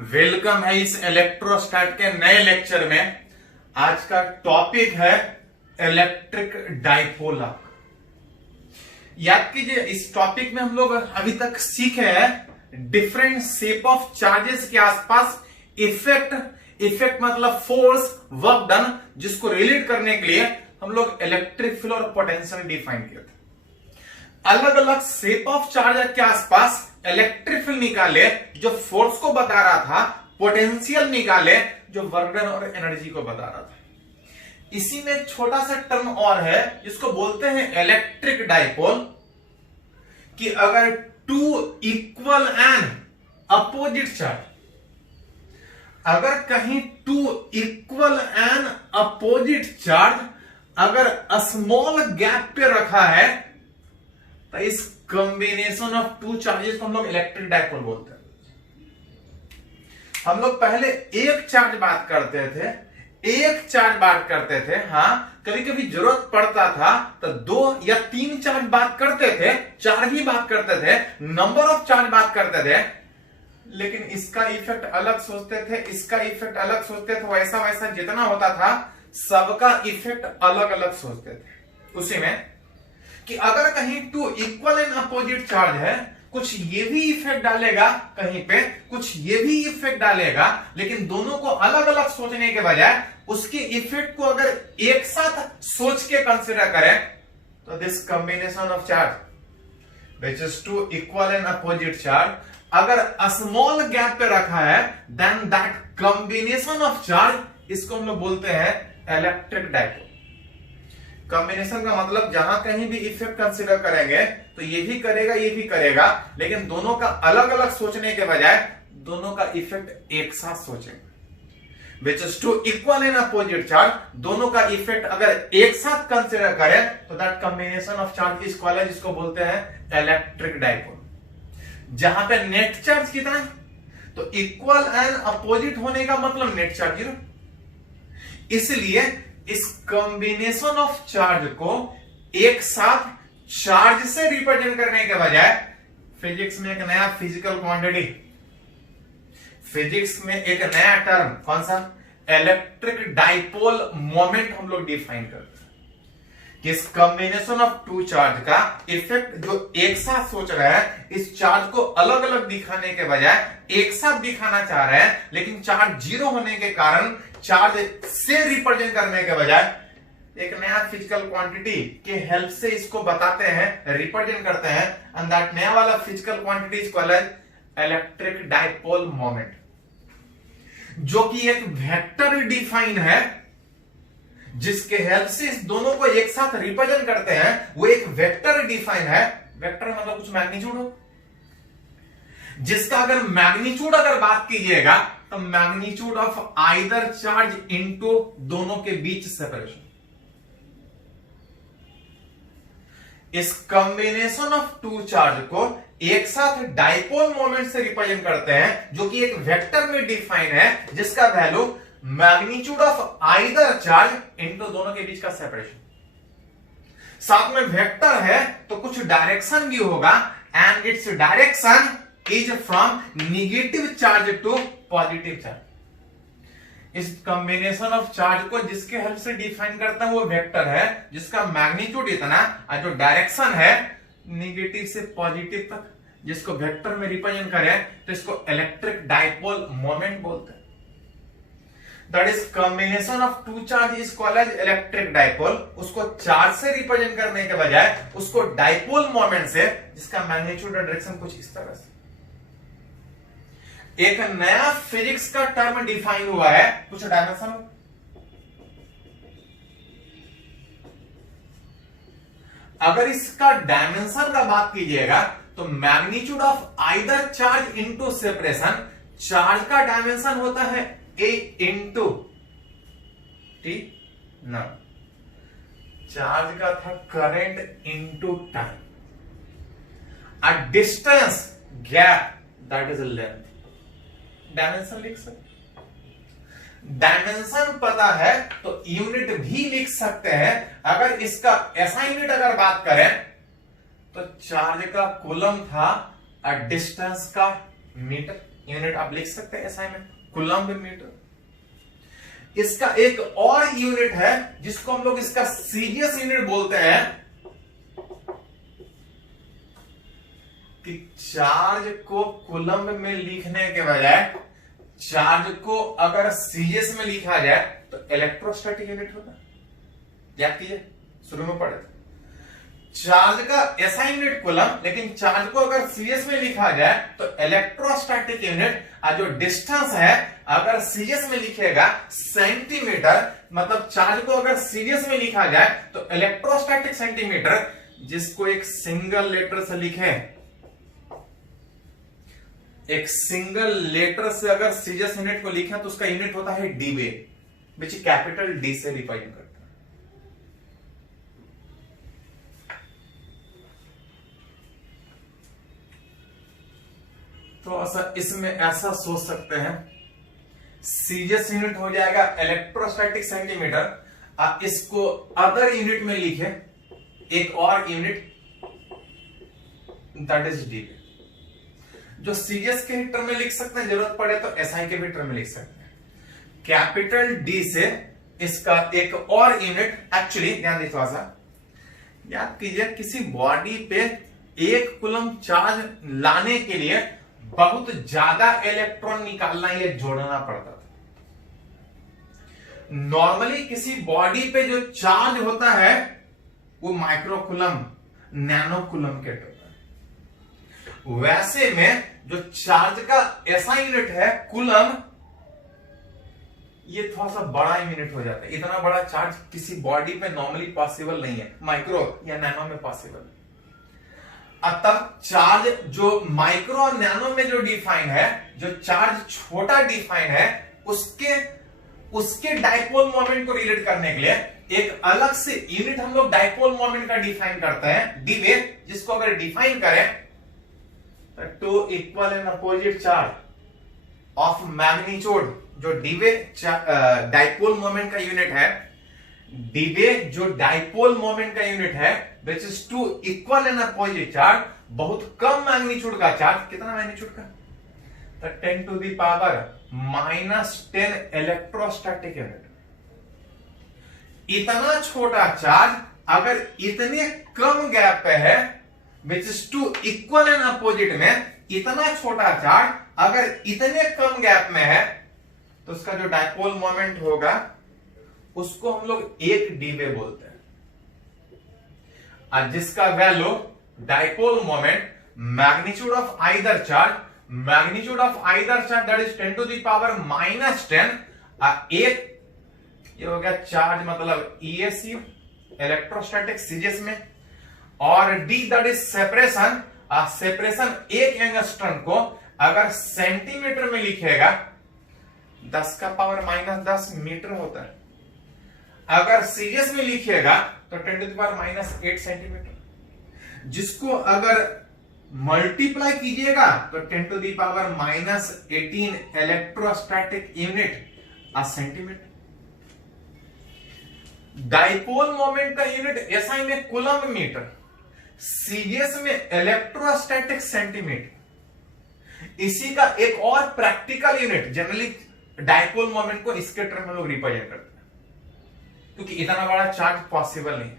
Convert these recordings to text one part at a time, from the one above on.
Welcome है इस इलेक्ट्रोस्टैट के नए लेक्चर में। आज का टॉपिक है इलेक्ट्रिक डाइपोल। याद कीजिए, इस टॉपिक में हम लोग अभी तक सीखे हैं डिफरेंट शेप ऑफ चार्जेस के आसपास इफेक्ट मतलब फोर्स, वर्क डन, जिसको रिलेट करने के लिए हम लोग इलेक्ट्रिक फील्ड और पोटेंशियल डिफाइन किए थे। अलग अलग शेप ऑफ चार्ज के आसपास इलेक्ट्रिक फील्ड निकाले जो फोर्स को बता रहा था, पोटेंशियल निकाले जो वर्क डन और एनर्जी को बता रहा था। इसी में छोटा सा टर्म और है जिसको बोलते हैं इलेक्ट्रिक डाइपोल। कि अगर two equal and opposite charge, अगर कहीं two equal and opposite charge अगर स्मॉल गैप पे रखा है तो इस कॉम्बिनेशन ऑफ टू चार्जेस को हम लोग इलेक्ट्रिक डाइपोल बोलते हैं। हम लोग पहले एक चार्ज बात करते थे, हाँ कभी कभी जरूरत पड़ता था तो दो या तीन चार्ज बात करते थे, चार भी बात करते थे, नंबर ऑफ चार्ज बात करते थे, लेकिन इसका इफेक्ट अलग सोचते थे, इसका इफेक्ट अलग सोचते थे। वैसा वैसा जितना होता था सबका इफेक्ट अलग अलग सोचते थे। उसी में कि अगर कहीं two equal and opposite charge है, कुछ ये भी इफेक्ट डालेगा कहीं पे, कुछ ये भी इफेक्ट डालेगा, लेकिन दोनों को अलग अलग सोचने के बजाय उसके इफेक्ट को अगर एक साथ सोच के कंसीडर करें तो this combination of charge which is two equal and opposite charge अगर स्मॉल गैप पे रखा है, then that combination of charge, इसको हम लोग बोलते हैं इलेक्ट्रिक डाइपोल। कॉम्बिनेशन का मतलब जहां कहीं भी इफेक्ट कंसीडर करेंगे तो ये भी करेगा, ये भी करेगा, लेकिन दोनों का अलग अलग सोचने के बजाय दोनों का इफेक्ट एक साथ सोचेंगे। Which is two equal and opposite charge, दोनों का इफेक्ट अगर एक साथ कंसीडर करें तो that combination of charge is called, जिसको बोलते हैं इलेक्ट्रिक डाइपोल। जहां पे नेट चार्ज कितना है तो इक्वल एंड अपोजिट होने का मतलब नेट चार्ज 0। इसलिए इस कॉम्बिनेशन ऑफ चार्ज को एक साथ चार्ज से रिप्रेजेंट करने के बजाय फिजिक्स में एक नया फिजिकल क्वांटिटी, फिजिक्स में एक नया टर्म, कौन सा, इलेक्ट्रिक डाइपोल मोमेंट हम लोग डिफाइन करते हैं। कि इस कॉम्बिनेशन ऑफ टू चार्ज का इफेक्ट जो एक साथ सोच रहा है, इस चार्ज को अलग अलग दिखाने के बजाय एक साथ दिखाना चाह रहे हैं, लेकिन चार्ज 0 होने के कारण चार्ज से रिप्रेजेंट करने के बजाय एक नया फिजिकल क्वांटिटी के हेल्प से इसको बताते हैं, रिप्रेजेंट करते हैं, एंड दैट नया वाला physical quantity is called electric dipole moment, जो कि एक वेक्टर डिफाइन है, जिसके हेल्प से इस दोनों को एक साथ रिप्रेजेंट करते हैं। वो एक वेक्टर डिफाइन है। वेक्टर मतलब कुछ मैग्नीट्यूड हो, जिसका अगर मैग्नीट्यूड अगर बात कीजिएगा तो magnitude of either charge into दोनों के बीच सेपरेशन। इस कॉम्बिनेशन ऑफ टू चार्ज को एक साथ डाइपोल मोमेंट से रिप्रेजेंट करते हैं, जो कि एक वेक्टर में डिफाइन है, जिसका value magnitude of either charge into दोनों के बीच का सेपरेशन। साथ में वेक्टर है तो कुछ डायरेक्शन भी होगा, and its direction is from negative charge to positive charge. इस कॉम्बिनेशन ऑफ चार्ज को जिसके हेल्प से डिफाइन करता है वो वेक्टर है, जिसका मैग्नीट्यूड इतना और जो डायरेक्शन है नेगेटिव से पॉजिटिव तक, जिसको वेक्टर में रिप्रेजेंट करें तो इसको इलेक्ट्रिक डाइपोल मोमेंट बोलते हैं। That is combination of two charge is called as electric dipole. उसको चार्ज से रिप्रेजेंट करने के बजाय उसको डाइपोल मोमेंट से, जिसका मैग्नीट्यूड और डायरेक्शन कुछ इस तरह से। एक नया फिजिक्स का टर्म डिफाइन हुआ है, कुछ डायमेंशन। अगर इसका डायमेंशन का बात कीजिएगा तो magnitude of either charge into separation, charge का डायमेंशन होता है ए इंटू टी, ना चार्ज का था current into time, a distance gap that is length. Dimension लिख सकते, डायमेंशन पता है तो यूनिट भी लिख सकते हैं। अगर इसका ऐसा यूनिट अगर बात करें तो चार्ज का कूलम था, डिस्टेंस का मीटर, यूनिट आप लिख सकते हैं एसआई में, कूलम्ब मीटर। इसका एक और यूनिट है जिसको हम लोग इसका सीजीएस यूनिट बोलते हैं, कि चार्ज को कूलम्ब में लिखने के बजाय चार्ज को अगर सीजीएस में लिखा जाए तो इलेक्ट्रोस्टैटिक यूनिट होगा। याद कीजिए, शुरू में पढ़े थे चार्ज का एसआई यूनिट कूलम्ब, लेकिन चार्ज को अगर सीजीएस में लिखा जाए तो इलेक्ट्रोस्टैटिक यूनिट। जो डिस्टेंस है अगर सीजीएस में लिखेगा सेंटीमीटर, मतलब चार्ज को अगर सीजीएस में लिखा जाए तो इलेक्ट्रोस्टैटिक सेंटीमीटर, जिसको एक सिंगल लेटर से लिखे, एक सिंगल लेटर से अगर सीजीएस यूनिट को लिखें तो उसका यूनिट होता है डीवे, विच कैपिटल डी से रिप्रेजेंट करता है। तो ऐसा इसमें ऐसा सोच सकते हैं, सीजीएस यूनिट हो जाएगा इलेक्ट्रोस्टैटिक सेंटीमीटर, आप इसको अदर यूनिट में लिखे एक और यूनिट, दैट इज डीवे, जो सीजीएस के टर्म में लिख सकते हैं, जरूरत पड़े तो एसआई के भी टर्म में लिख सकते हैं। कैपिटल डी से इसका एक और यूनिट, एक्चुअली ध्यान दीजिए थोड़ा सा, याद कीजिए किसी बॉडी पे एक कूलम्ब चार्ज लाने के लिए बहुत ज्यादा इलेक्ट्रॉन निकालना या जोड़ना पड़ता था। नॉर्मली किसी बॉडी पे जो चार्ज होता है वो माइक्रो कूलम्ब, नैनो कूलम्ब के होता है। वैसे में जो चार्ज का एसआई यूनिट है कूलम्ब, ये थोड़ा सा बड़ा यूनिट हो जाता है। इतना बड़ा चार्ज किसी बॉडी पे नॉर्मली पॉसिबल नहीं है, माइक्रो या नैनो में पॉसिबल। अतः चार्ज जो माइक्रो और नैनो में जो डिफाइन है, जो चार्ज छोटा डिफाइन है, उसके डाइपोल मोमेंट को रिलेट करने के लिए एक अलग से यूनिट हम लोग डाइपोल मोमेंट का डिफाइन करते हैं, डीवे, जिसको अगर डिफाइन करें तो two equal and opposite charge of magnitude, जो डीवे डाइपोल मोमेंट का यूनिट है, डीवे जो डाइपोल मोमेंट का यूनिट है, which is two equal and opposite charge, बहुत कम मैग्नीट्यूड का चार्ज, कितना मैग्नीट्यूड का, तो 10 to the power -10 electrostatic unit. इतना छोटा चार्ज अगर इतने कम गैप पे है, which is two equal and opposite में, इतना छोटा चार्ज अगर इतने कम गैप में है तो उसका जो डाइपोल मोमेंट होगा उसको हम लोग एक डीवे बोलते हैं, और जिसका value dipole moment magnitude of either charge, magnitude of either charge that is 10 to the power -10, एक ये हो गया चार्ज मतलब ईएसयू इलेक्ट्रोस्टैटिक सीजीएस में, और D that is separation, separation एक एंगस्ट्रॉन को अगर सेंटीमीटर में लिखेगा 10 का पावर -10 मीटर होता है, अगर सीजीएस में लिखिएगा तो 10 टू द पावर -8 सेंटीमीटर, जिसको अगर मल्टीप्लाई कीजिएगा तो 10 to the power -18 electrostatic unit uh centimetre. Dipole moment का यूनिट एसआई में कूलम्ब मीटर, सीजीएस में इलेक्ट्रोस्टैटिक सेंटीमीटर। इसी का एक और practical unit, generally dipole moment को इसके टर्म में लोग रिप्रेजेंट करते हैं, क्योंकि इतना बड़ा चार्ज पॉसिबल नहीं।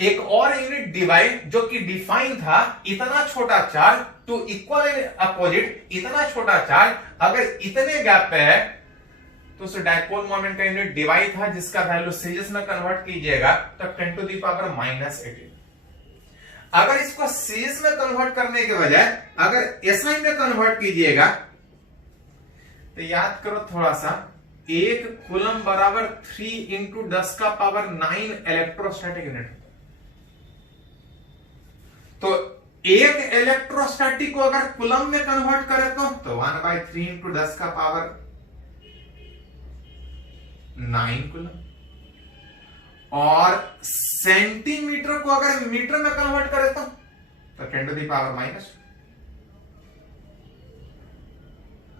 एक और यूनिट डिवाइड जो कि डिफाइन था, इतना छोटा charge two equal and opposite, इतना छोटा चार्ज अगर इतने गैप पे है तो उस डाइपोल मोमेंट का यूनिट डिवाइड था, जिसका वैल्यू सीजीएस में कन्वर्ट कीजिएगा तो 10 टू द पावर -18। अगर इसको सीजीएस में कन्वर्ट करने के बजाय अगर एसआई में कन्वर्ट कीजिएगा तो याद करो थोड़ा सा, एक कूलम्ब बराबर 3 × 10 का पावर 9 इलेक्ट्रोस्टैटिक यूनिट। तो एक इलेक्ट्रोस्टैटिक को अगर कूलम्ब में कन्वर्ट करें तो 1/3 × 10 का पावर 9 कूलम्ब, और सेंटीमीटर को अगर मीटर में कन्वर्ट करें तो 10 टू द पावर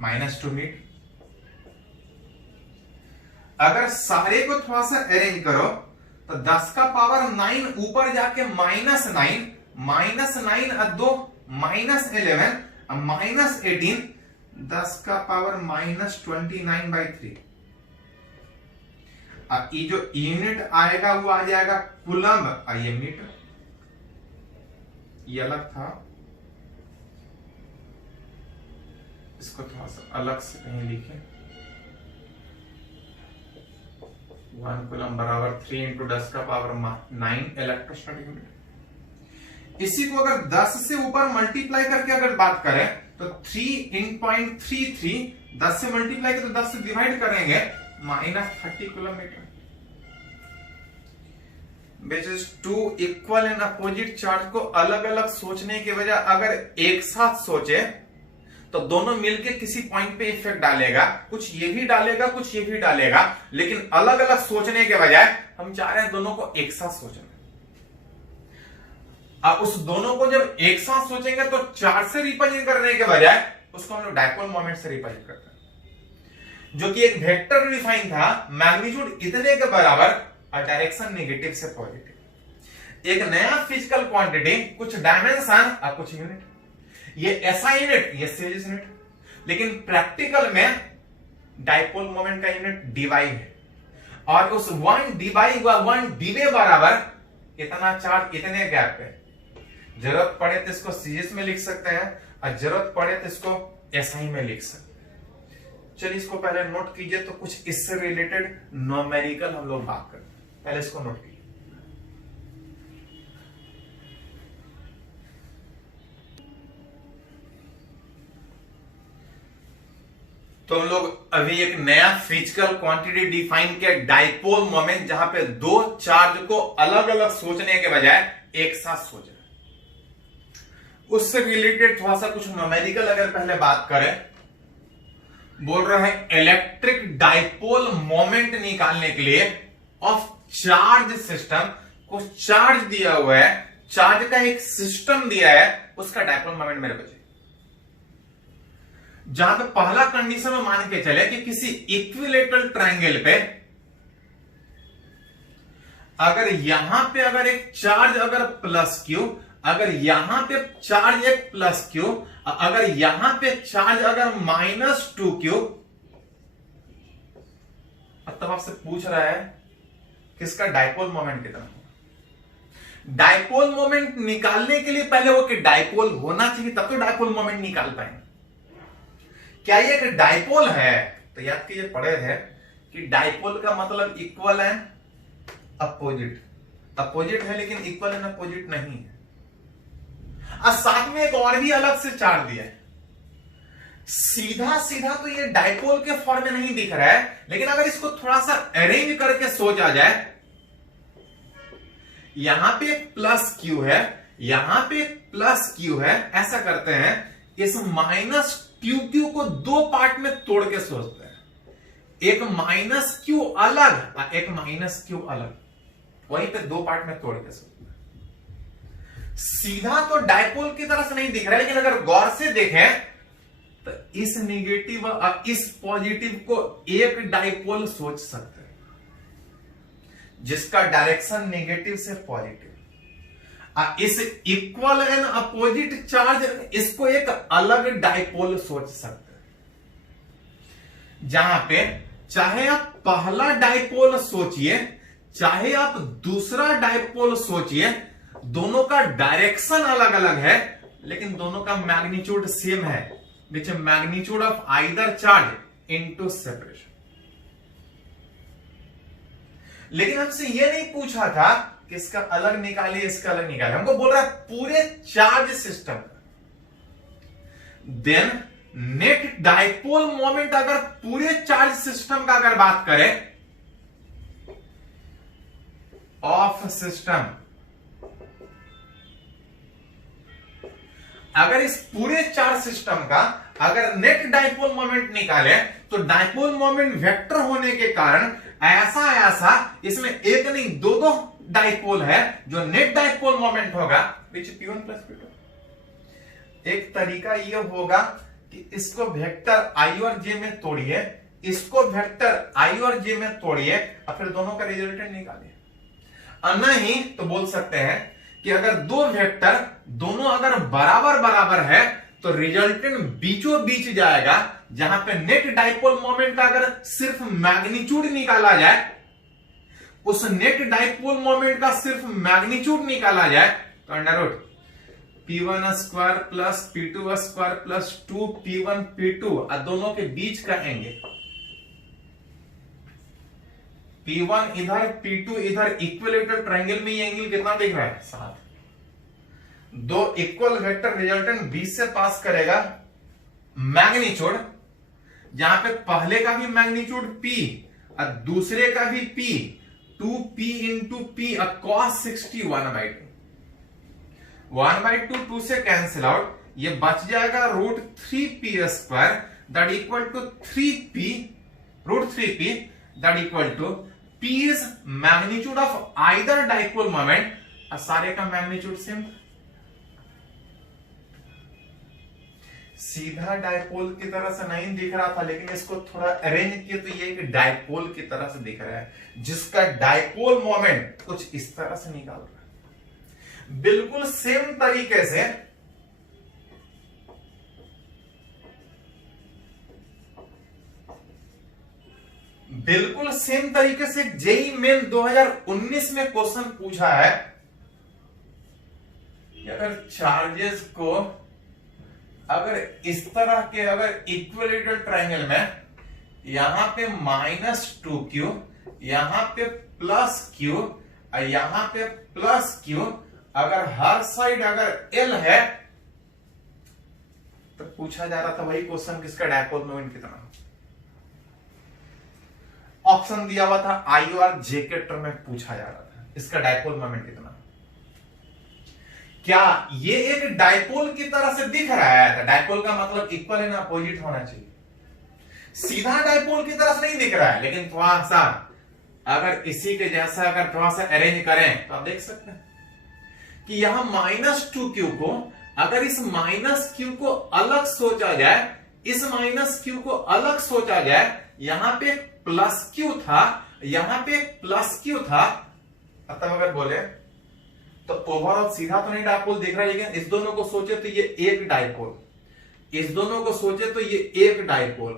-2 मीटर। अगर सारे को थोड़ा सा अरेंज करो तो 10 का पावर 9 ऊपर जाके -9 -9 और 2 -11, -18 10⁻⁻29/3। अब ये जो यूनिट आएगा वो आ जाएगा कूलम्ब, ये मीटर, ये अलग था, इसको थोड़ा सा अलग से कहीं लिखे। 1 कूलम्ब बराबर 3 × 10⁻⁹ इलेक्ट्रोस्टैटिक यूनिट। इसी को अगर 10 से ऊपर मल्टीप्लाई करके अगर बात करें तो 3 × 0.33, 10 से मल्टीप्लाई करें तो 10 से डिवाइड करेंगे, -30 coulomb metre. Which is two equal and opposite charge को अलग अलग सोचने के बजाय अगर एक साथ सोचे तो दोनों मिलके किसी पॉइंट पे इफेक्ट डालेगा, कुछ ये भी डालेगा कुछ ये भी डालेगा, लेकिन अलग अलग सोचने के बजाय हम चाह रहे हैं दोनों को एक साथ सोचना। अब उस दोनों को जब एक साथ सोचेंगे तो चार्ज से रिप्रेजेंट करने के बजाय उसको हम लोग डायपोल मोमेंट से रिप्रेजेंट करते हैं, जो कि एक वेक्टर डिफाइन था, मैग्नीट्यूड इतने के बराबर और डायरेक्शन नेगेटिव से पॉजिटिव। एक नया फिजिकल क्वांटिटी, कुछ डायमेंशन और कुछ यूनिट, ये SI यूनिट, ये सीरीज यूनिट, लेकिन प्रैक्टिकल में डायपोल मोमेंट का यूनिट डीवाई है, और उस 1 डीवाई व 1 डीवे बराबर इतना चार्ज इतने गैप पे। जरूरत पड़े तो इसको सीरीज में लिख सकते हैं और जरूरत पड़े तो इसको SI में लिख सकते हैं। चलिए इसको पहले नोट कीजिए, तो कुछ इससे रिलेटेड न्यूमेरिकल हम लोग बात करते हैं। पहले इसको नोट कीजिए। तो हम लोग अभी एक नया फिजिकल क्वांटिटी डिफाइन किया, डायपोल मोमेंट, जहां पे दो चार्ज को अलग अलग सोचने के बजाय एक साथ सोच रहे। उससे रिलेटेड थोड़ा सा कुछ न्यूमेरिकल अगर पहले बात करें, बोल रहे हैं इलेक्ट्रिक डायपोल मोमेंट निकालने के लिए ऑफ चार्ज सिस्टम, को चार्ज दिया हुआ है, चार्ज का एक सिस्टम दिया है, उसका डायपोल मोमेंट मेरे बचे। जहां पे पहला कंडीशन में मान के चले कि किसी इक्विलेटरल ट्रायंगल पे अगर यहां पे अगर एक चार्ज अगर प्लस क्यू, अगर यहां पे चार्ज एक प्लस क्यू, अगर यहां पे चार्ज अगर -2q, तब आपसे पूछ रहा है किसका डायपोल मोमेंट कितना होगा। डायपोल मोमेंट निकालने के लिए पहले वो कि डायपोल होना चाहिए, तब तो डायपोल मोमेंट निकाल पाएंगे। क्या ये एक डायपोल है? तो याद कीजिए, पढ़े थे कि डायपोल का मतलब इक्वल एंड अपोजिट। अपोजिट है लेकिन इक्वल एंड अपोजिट नहीं है। और साथ में एक और भी अलग से चार्ज दिया है। सीधा सीधा तो ये डायपोल के फॉर्म में नहीं दिख रहा है, लेकिन अगर इसको थोड़ा सा अरेंज करके सोचा जाए, यहां पे एक प्लस क्यू है, यहां पे एक प्लस क्यू है, ऐसा करते हैं, इस -2q को दो पार्ट में तोड़ के सोचते हैं, एक -q अलग और एक -q अलग, वहीं पे दो पार्ट में तोड़ के सोचते हैं। सीधा तो डायपोल की तरह से नहीं दिख रहा है, लेकिन अगर गौर से देखें तो इस नेगेटिव और इस पॉजिटिव को एक डायपोल सोच सकते हैं, जिसका डायरेक्शन नेगेटिव से पॉजिटिव। इस इक्वल एंड अपोजिट चार्ज, इसको एक अलग डायपोल सोच सकते हैं, जहां पे चाहे आप पहला डायपोल सोचिए, चाहे आप दूसरा डायपोल सोचिए, दोनों का डायरेक्शन अलग अलग है, लेकिन दोनों का मैग्नीट्यूड सेम है, which is magnitude of either charge into separation. लेकिन हमसे यह नहीं पूछा था कि इसका अलग निकालिए, इसका अलग निकालिए, हमको बोल रहा है पूरे charge system. Then net dipole moment अगर पूरे चार्ज सिस्टम का अगर बात करें, ऑफ सिस्टम, अगर इस पूरे चार्ज सिस्टम का अगर नेट डायपोल मोमेंट निकाले, तो डायपोल मोमेंट वेक्टर होने के कारण ऐसा इसमें एक नहीं दो डायपोल है, जो नेट डायपोल मोमेंट होगा विच P1 + P2। एक तरीका यह होगा कि इसको वेक्टर I और J में तोड़िए, इसको वेक्टर I और J में तोड़िए, और फिर दोनों का रिजल्टेंट निकालिए। नहीं तो बोल सकते हैं कि अगर दो वेक्टर दोनों अगर बराबर बराबर है, तो रिजल्टेंट बीचों बीच जाएगा, जहां पे नेट डाइपोल मोमेंट का अगर सिर्फ मैग्नीट्यूड निकाला जाए, उस नेट डाइपोल मोमेंट का सिर्फ मैग्नीट्यूड निकाला जाए, तो under root P1 square plus P2 square plus 2P1 P2 और दोनों के बीच का एंगल P1 इधर P2 इधर, इक्विलेटरल ट्रायंगल में ये एंगल कितना दिख रहा है? 7। दो इक्वल वेक्टर रिजल्टेंट बीच से पास करेगा मैग्नीट्यूड, जहां पे पहले का भी मैग्नीट्यूड P और दूसरे का भी P, 2P into P cos 60 1/2। 1/2 2 से कैंसिल आउट, ये बच जाएगा root 3P square that equal to 3P root 3P that equal to P is magnitude of either dipole moment, और सारे का मैग्नीट्यूड सेम। सीधा डाइपोल की तरह से नहीं दिख रहा था, लेकिन इसको थोड़ा अरेंज किया तो ये एक डाइपोल की तरह से दिख रहा है, जिसका डाइपोल मोमेंट कुछ इस तरह से निकाल रहा है। बिल्कुल सेम तरीके से जेईई मेन 2019 में क्वेश्चन पूछा है कि अगर चार्जेस को अगर इस तरह के अगर इक्विलेटरल ट्रायंगल में यहां पे -2q, यहां पे +q और यहां पे +q, अगर हर साइड अगर L है, तो पूछा जा रहा था वही क्वेश्चन किसका डाइपोल मोमेंट कितना। ऑप्शन दिया हुआ था I और J के टर्म में पूछा जा रहा था इसका डाइपोल मोमेंट कितना। क्या ये एक डाइपोल की तरह से दिख रहा है? तो डाइपोल का मतलब इक्वल एंड अपोजिट होना चाहिए। सीधा डाइपोल की तरह से नहीं दिख रहा है, लेकिन थोड़ा सा अगर इसी के जैसा अगर थोड़ा सा अरेंज करें तो आप देख सकते हैं कि यहां -2q को अगर इस -q को अलग सोचा जाए, इस -q को अलग सोचा जाए, यहां पे +q था, यहां पे +q था, मतलब अगर बोले तो ओवरऑल सीधा तो नहीं डाइपोल दिख रहा है, लेकिन इस दोनों को सोचे तो ये एक डाइपोल, इस दोनों को सोचे तो ये एक डाइपोल,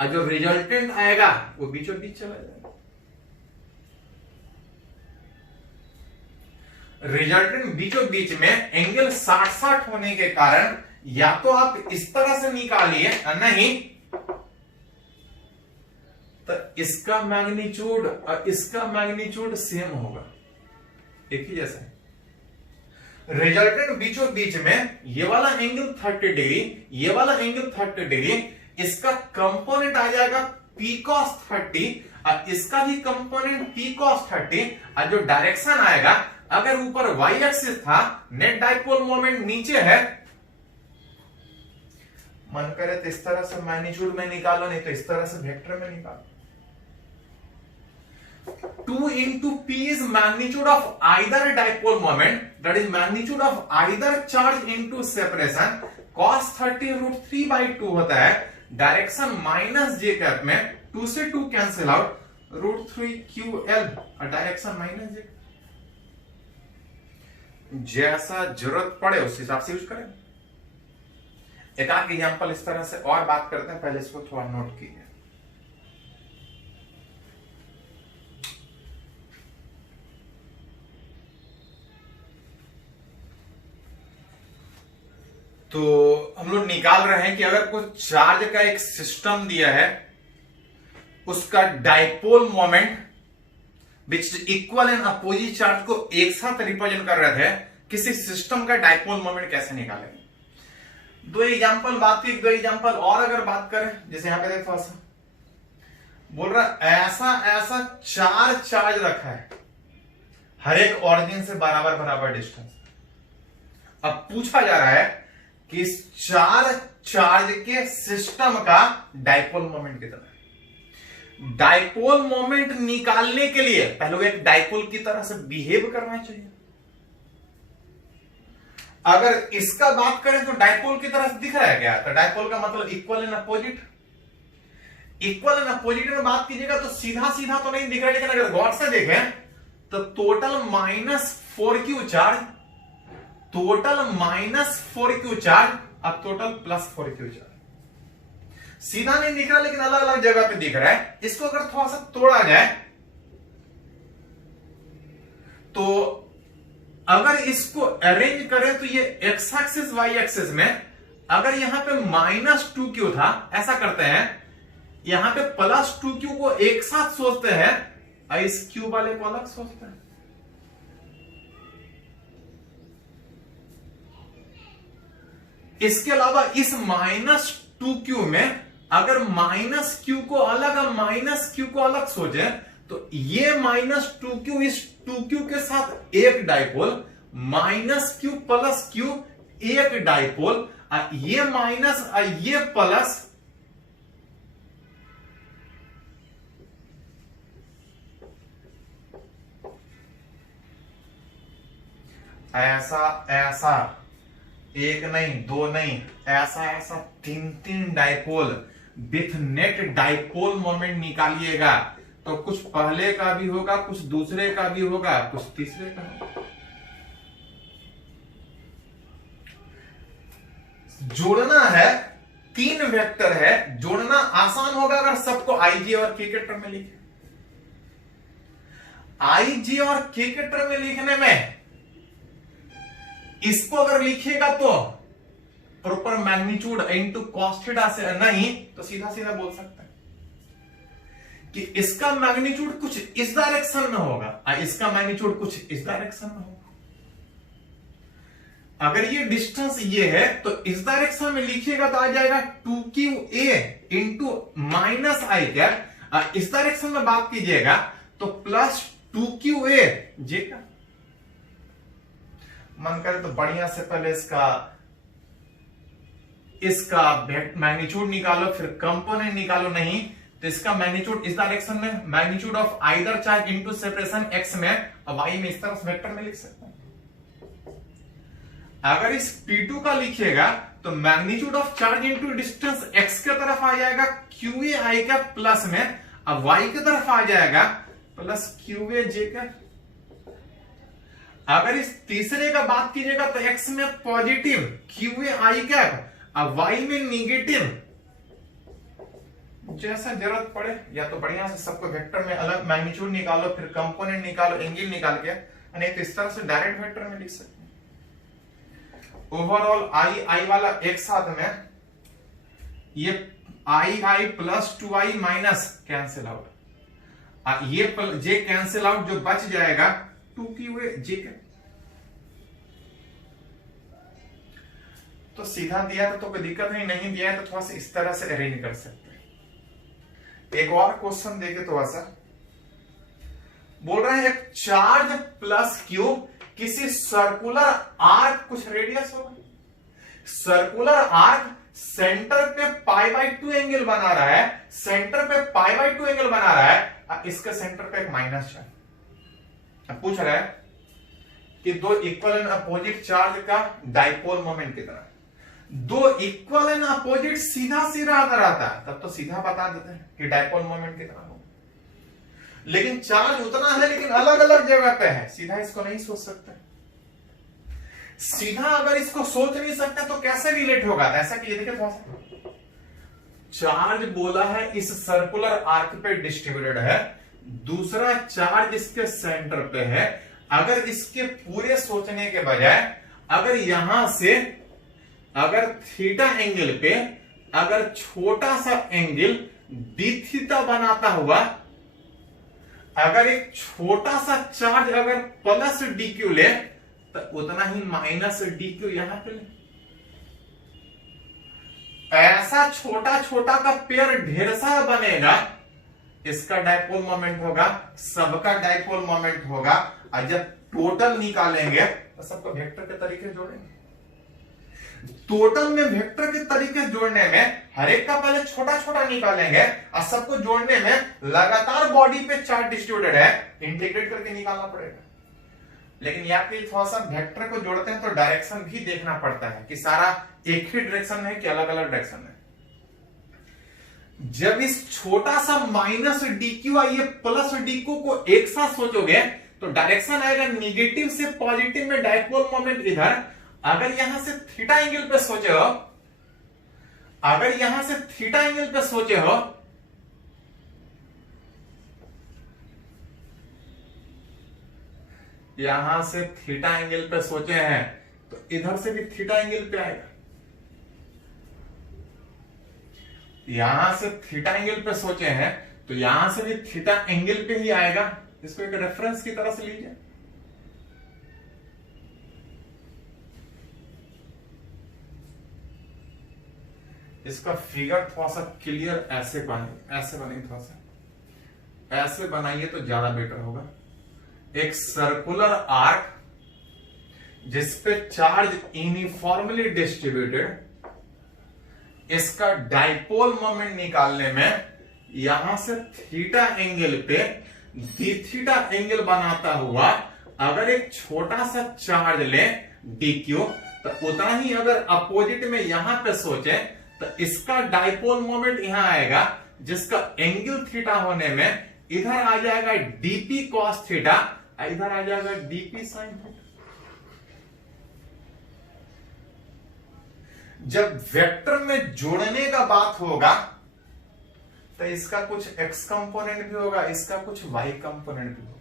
और जो रिजल्टेंट आएगा वो बीचों बीच चला जाएगा। रिजल्टेंट बीचों बीच में एंगल 60-60 होने के कारण या तो आप इस तरह से निकालिए, नहीं तो इसका मैग्नीट्यूड और इसका मैग्नीट्यूड सेम होगा, एक ही जैसा है। रिजल्टेंट बीचों बीच में ये वाला एंगल 30 डिग्री, ये वाला एंगल 30 डिग्री, इसका कंपोनेंट आ जाएगा P cos 30 और इसका भी कंपोनेंट P cos 30, और जो डायरेक्शन आएगा, अगर ऊपर y एक्सिस था, नेट डाइपोल मोमेंट नीचे है, मन करे तो इस तरह से मैग्नीट्यूड में निकालो, नहीं तो इस तरह से वेक्टर में निकालो। 2 into P is magnitude of either dipole moment, that is magnitude of either charge into separation, cos 30 root 3/2 होता है, डायरेक्शन -j कैप में 2 से 2 कैंसिल आउट, रूट 3ql और डायरेक्शन -j, जैसा जरूरत पड़े उस हिसाब से यूज करें। एक आध एग्जांपल इस तरह से और बात करते हैं, पहले इसको थोड़ा नोट कीजिए। तो हम लोग निकाल रहे हैं कि अगर कुछ चार्ज का एक सिस्टम दिया है, उसका dipole moment which equal and opposite charge को एक साथ रिप्रेजेंट कर रहे थे, किसी सिस्टम का डाइपोल मोमेंट कैसे निकालेंगे। दो एग्जांपल बात की, दो एग्जांपल और अगर बात करें, जैसे यहां पे देखो थोड़ा सा बोल रहा ऐसा ऐसा 4 चार्ज रखा है, हर एक ऑरिजिन से बराबर बराबर डिस्टेंस। अब पूछा जा रहा है कि इस 4 चार्ज के सिस्टम का डाइपोल मोमेंट कितना है। डाइपोल मोमेंट निकालने के लिए पहले एक डाइपोल की तरह से बिहेव करना चाहिए। अगर इसका बात करें तो डाइपोल की तरह से दिख रहा है क्या? तो डाइपोल का मतलब equal and opposite. Equal and opposite में बात कीजिएगा तो सीधा सीधा तो नहीं दिख रहा है, लेकिन अगर गौर से देखें तो total -4q charge, total -4q charge अब टोटल +4q चार्ज सीधा नहीं दिख रहा लेकिन अलग अलग जगह पे दिख रहा है। इसको अगर थोड़ा सा तोड़ा जाए तो अगर इसको अरेंज करें तो ये एक्स एक्सिस वाई एक्सिस में अगर यहां पे -2q था, ऐसा करते हैं यहां पे +2q को एक साथ सोचते हैं और इस q वाले को अलग सोचते हैं। इसके अलावा इस -2q में अगर -q को अलग और -q को अलग सोचे तो ये -2q इस 2q के साथ एक डाइपोल, -q + q एक डाइपोल, ये माइनस और ये प्लस, ऐसा ऐसा एक नहीं दो नहीं ऐसा ऐसा 3 dipole with net dipole moment निकालिएगा तो कुछ पहले का भी होगा, कुछ दूसरे का भी होगा, कुछ तीसरे का होगा। जोड़ना है, 3 वेक्टर है, जोड़ना आसान होगा अगर सबको IG और K के टर्म में लिखे। IG और K के टर्म में लिखने में इसको अगर लिखेगा तो proper magnitude into cos theta से नहीं तो सीधा सीधा बोल सकते हैं कि इसका मैग्नीट्यूड कुछ इस डायरेक्शन में होगा और इसका मैग्नीट्यूड कुछ इस डायरेक्शन में होगा। अगर ये डिस्टेंस ये है तो इस डायरेक्शन में लिखिएगा तो आ जाएगा 2qa इंटू -i कैप। इस डायरेक्शन में बात कीजिएगा तो +2qa जे का। मन करे तो बढ़िया से पहले इसका मैग्नीट्यूड निकालो फिर कंपोनेंट निकालो, नहीं तो इसका मैग्नीट्यूड इस डायरेक्शन में, magnitude of either charge into separation x में और y में इस तरह वेक्टर में लिख सकते हैं। अगर इस P2 का लिखिएगा तो magnitude of charge into distance x के तरफ आ जाएगा QA i का प्लस में, अब y की तरफ आ जाएगा प्लस QA j का। अगर इस तीसरे का बात कीजिएगा तो x में पॉजिटिव QA i कैप और y में निगेटिव। जैसा जरूरत पड़े या तो बढ़िया से सबको वेक्टर में अलग मैग्नीट्यूड निकालो फिर कंपोनेंट निकालो एंगल निकाल के, नहीं तो इस तरह से डायरेक्ट वेक्टर में लिख सकते हैं। ओवरऑल i वाला एक साथ में ये i plus 2i minus cancel out, ये j कैंसिल आउट, जो बच जाएगा 2qa j का। तो सीधा दिया तो कोई दिक्कत नहीं दिया है तो थोड़ा सा इस तरह से अरेंज कर सकते हैं। एक और क्वेश्चन देखे थोड़ा सा, बोल रहे हैं एक चार्ज प्लस क्यू किसी सर्कुलर आर्क, कुछ रेडियस होगा, सर्कुलर आर्क सेंटर पे π/2 एंगल बना रहा है, सेंटर पे π/2 एंगल बना रहा है, इसके सेंटर पे एक माइनस चार्ज। पूछ रहा है कि दो इक्वल एंड अपोजिट चार्ज का डाइपोल मोमेंट कितना है। दो इक्वल एंड अपोजिट सीधा सीधा अगर आता है तब तो सीधा बता देते हैं कि डाइपोल मोमेंट कितना होगा, लेकिन चार्ज उतना है लेकिन अलग अलग जगह पे है, सीधा इसको नहीं सोच सकते। सीधा अगर इसको सोच नहीं सकते तो कैसे रिलेट होगा, ऐसा कि ये देखिए थोड़ा सा, चार्ज बोला है इस सर्कुलर आर्क पे डिस्ट्रीब्यूटेड है, दूसरा चार्ज इसके सेंटर पे है। अगर इसके पूरे सोचने के बजाय अगर यहां से अगर थीटा एंगल पे अगर छोटा सा एंगल डी थीटा बनाता हुआ, अगर एक छोटा सा चार्ज अगर प्लस डी क्यू ले तो उतना ही माइनस डी क्यू यहां पे ले। ऐसा छोटा छोटा का पेयर ढेर सारा बनेगा, इसका डाइपोल मोमेंट होगा, सबका डाइपोल मोमेंट होगा, और जब टोटल निकालेंगे तो सबको वेक्टर के तरीके जोड़ेंगे। टोटल में वेक्टर के तरीके जोड़ने में हर एक का पहले छोटा छोटा निकालेंगे और सबको जोड़ने में लगातार बॉडी पे चार्ज डिस्ट्रीब्यूटेड है, इंटीग्रेट करके निकालना पड़ेगा। लेकिन यहाँ पे थोड़ा सा वेक्टर को जोड़ते हैं तो डायरेक्शन भी देखना पड़ता है कि सारा एक ही डायरेक्शन में है कि अलग अलग डायरेक्शन में। जब इस छोटा सा माइनस डी क्यू और ये प्लस डी क्यू को एक साथ सोचोगे तो डायरेक्शन आएगा निगेटिव से पॉजिटिव में, डाइपोल मोमेंट इधर। अगर यहां से थीटा एंगल पे सोचो अगर यहां से थीटा एंगल पे सोचे हो, यहां से थीटा एंगल पे सोचे हैं तो इधर से भी थीटा एंगल पे आएगा। यहां से थीटा एंगल पे सोचे हैं तो यहां से भी थीटा एंगल पे ही आएगा। इसको एक रेफरेंस की तरह से लीजिए। इसका फिगर थोड़ा सा क्लियर ऐसे बने थोड़ा सा ऐसे बनाइए तो ज्यादा बेटर होगा। एक सर्कुलर आर्क जिसपे चार्ज यूनिफॉर्मली डिस्ट्रीब्यूटेड, इसका डाइपोल मोमेंट निकालने में यहां से थीटा एंगल पे डी थीटा एंगल बनाता हुआ अगर एक छोटा सा चार्ज ले डी क्यू, तो उतना ही अगर अपोजिट में यहां पे सोचे तो इसका डाइपोल मोमेंट यहां आएगा, जिसका एंगल थीटा होने में इधर आ जाएगा डीपी कॉस थीटा, इधर आ जाएगा डीपी साइन थीटा। जब वेक्टर में जोड़ने का बात होगा तो इसका कुछ एक्स कंपोनेंट भी होगा, इसका कुछ वाई कंपोनेंट भी होगा।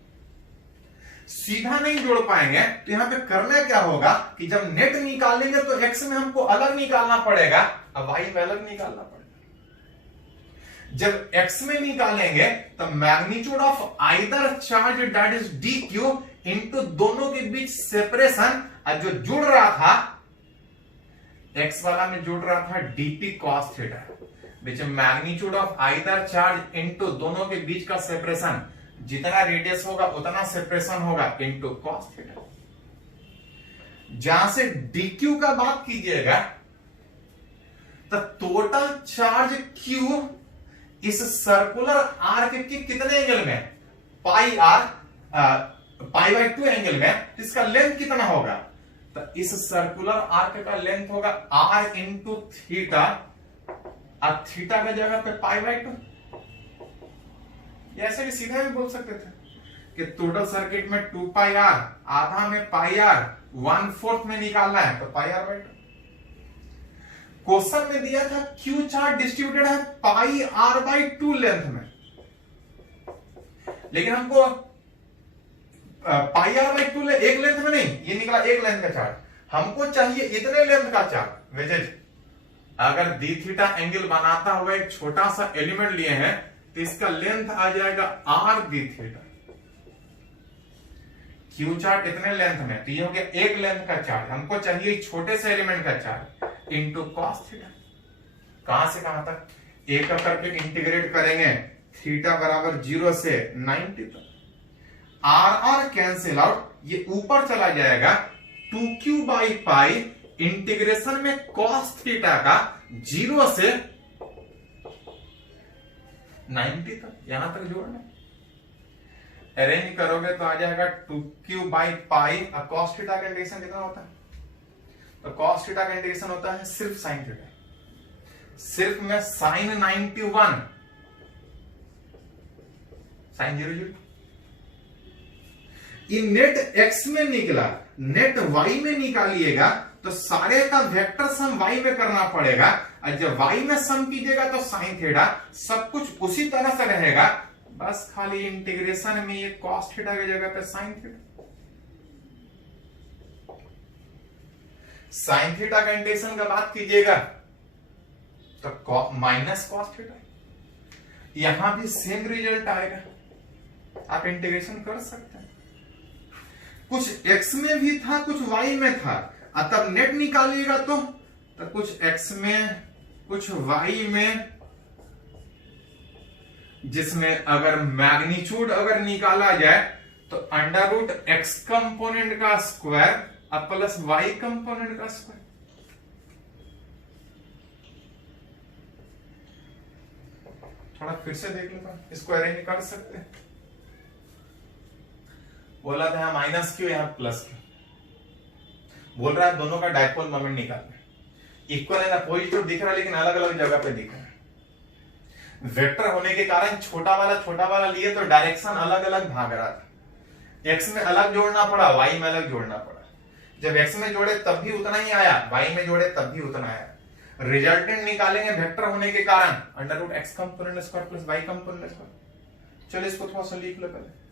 सीधा नहीं जोड़ पाएंगे तो यहां पे करना क्या होगा कि जब नेट निकालेंगे तो एक्स में हमको अलग निकालना पड़ेगा और वाई में अलग निकालना पड़ेगा। जब एक्स में निकालेंगे तो magnitude of either charge that is D Q into दोनों के बीच सेपरेशन, जो जुड़ रहा था एक्स वाला में जुड़ रहा था DP cos theta, which magnitude of either charge into दोनों के बीच का सेपरेशन, जितना रेडियस होगा उतना सेपरेशन होगा इंटू कॉस थीटा। जहां से डीक्यू का बात कीजिएगा तो टोटल चार्ज क्यू इस सर्कुलर आर्क के कितने एंगल में, पाई आर पाई बाई 2 एंगल में, इसका लेंथ कितना होगा, तो इस सर्कुलर आर्क का लेंथ होगा आर इंटू थीटा, और थीटा की जगह पे पाई बाई 2। ऐसे भी सीधा भी बोल सकते थे कि टोटल सर्किट में 2 पाई आर, आधा में पाई आर, 1/4 में निकालना है तो पाई आर बाई 2। क्वेश्चन में दिया था क्यू चार्ज डिस्ट्रीब्यूटेड है पाई आर बाई 2 लेंथ में, लेकिन हमको पाई आर बाई 2 एक लेंथ में नहीं, ये निकला एक लेंथ का चार्ज, हमको चाहिए इतने लेंथ का चार्ज। वेजेज अगर डी थीटा एंगल बनाता हुआ एक छोटा सा एलिमेंट लिए हैं तो इसका लेंथ आ जाएगा R D theta. Q chart इतने लेंथ में, तो ये हो गया एक लेंथ का चार्ज, हमको चाहिए छोटे से एलिमेंट का चार्ज इंटू कॉस थीटा। कहां से कहां तक एक करके इंटीग्रेट करेंगे, थीटा बराबर 0 से 90 तक, आर आर कैंसिल आउट, ये ऊपर चला जाएगा 2q बाई पाई इंटीग्रेशन में कॉस थीटा का 0 से 90 तक, यहां तक जोड़ना। अरेंज करोगे तो आ जाएगा 2q बाई पाई, और कॉस थीटा का इंटीग्रेशन कितना होता है, तो कॉस थीटा का इंटीग्रेशन होता है सिर्फ साइन थीटा, सिर्फ में साइन 91 साइन 0 ये नेट एक्स में निकला, नेट वाई में निकालिएगा तो सारे का वेक्टर सम वाई में करना पड़ेगा, और जब वाई में सम कीजिएगा तो साइन थीटा, सब कुछ उसी तरह से रहेगा, बस खाली इंटीग्रेशन में ये कॉस थीटा की जगह पे साइन थीटा। साइन थीटा का इंटीग्रेशन का बात कीजिएगा तो माइनस कॉस थीटा, यहां भी सेम रिजल्ट आएगा, आप इंटीग्रेशन कर सकते हैं। कुछ एक्स में भी था, कुछ वाई में था, तब नेट निकालिएगा तो कुछ एक्स में कुछ वाई में, जिसमें अगर मैग्नीट्यूड अगर निकाला जाए तो अंडर रूट एक्स कंपोनेंट का स्क्वायर अब प्लस वाई कंपोनेंट का स्क्वायर। थोड़ा फिर से देख लेता हूं, इसको अरेंज कर सकते हैं। बोला था माइनस क्यू यहां प्लस क्यू, बोल रहा है दोनों का डाइपोल मोमेंट निकालना, इक्वल एंड अपोजिट दिख रहा है लेकिन अलग अलग जगह पे दिख रहा है। वेक्टर होने के कारण छोटा वाला लिए तो डायरेक्शन अलग अलग भाग रहा था, एक्स में अलग जोड़ना पड़ा, वाई में अलग जोड़ना पड़ा। जब एक्स में जोड़े तब भी उतना ही आया, वाई में जोड़े तब भी उतना आया। रिजल्टेंट निकालेंगे वेक्टर होने के कारण under root x component square plus y component square. चलो इसको थोड़ा सा लिख लो पहले।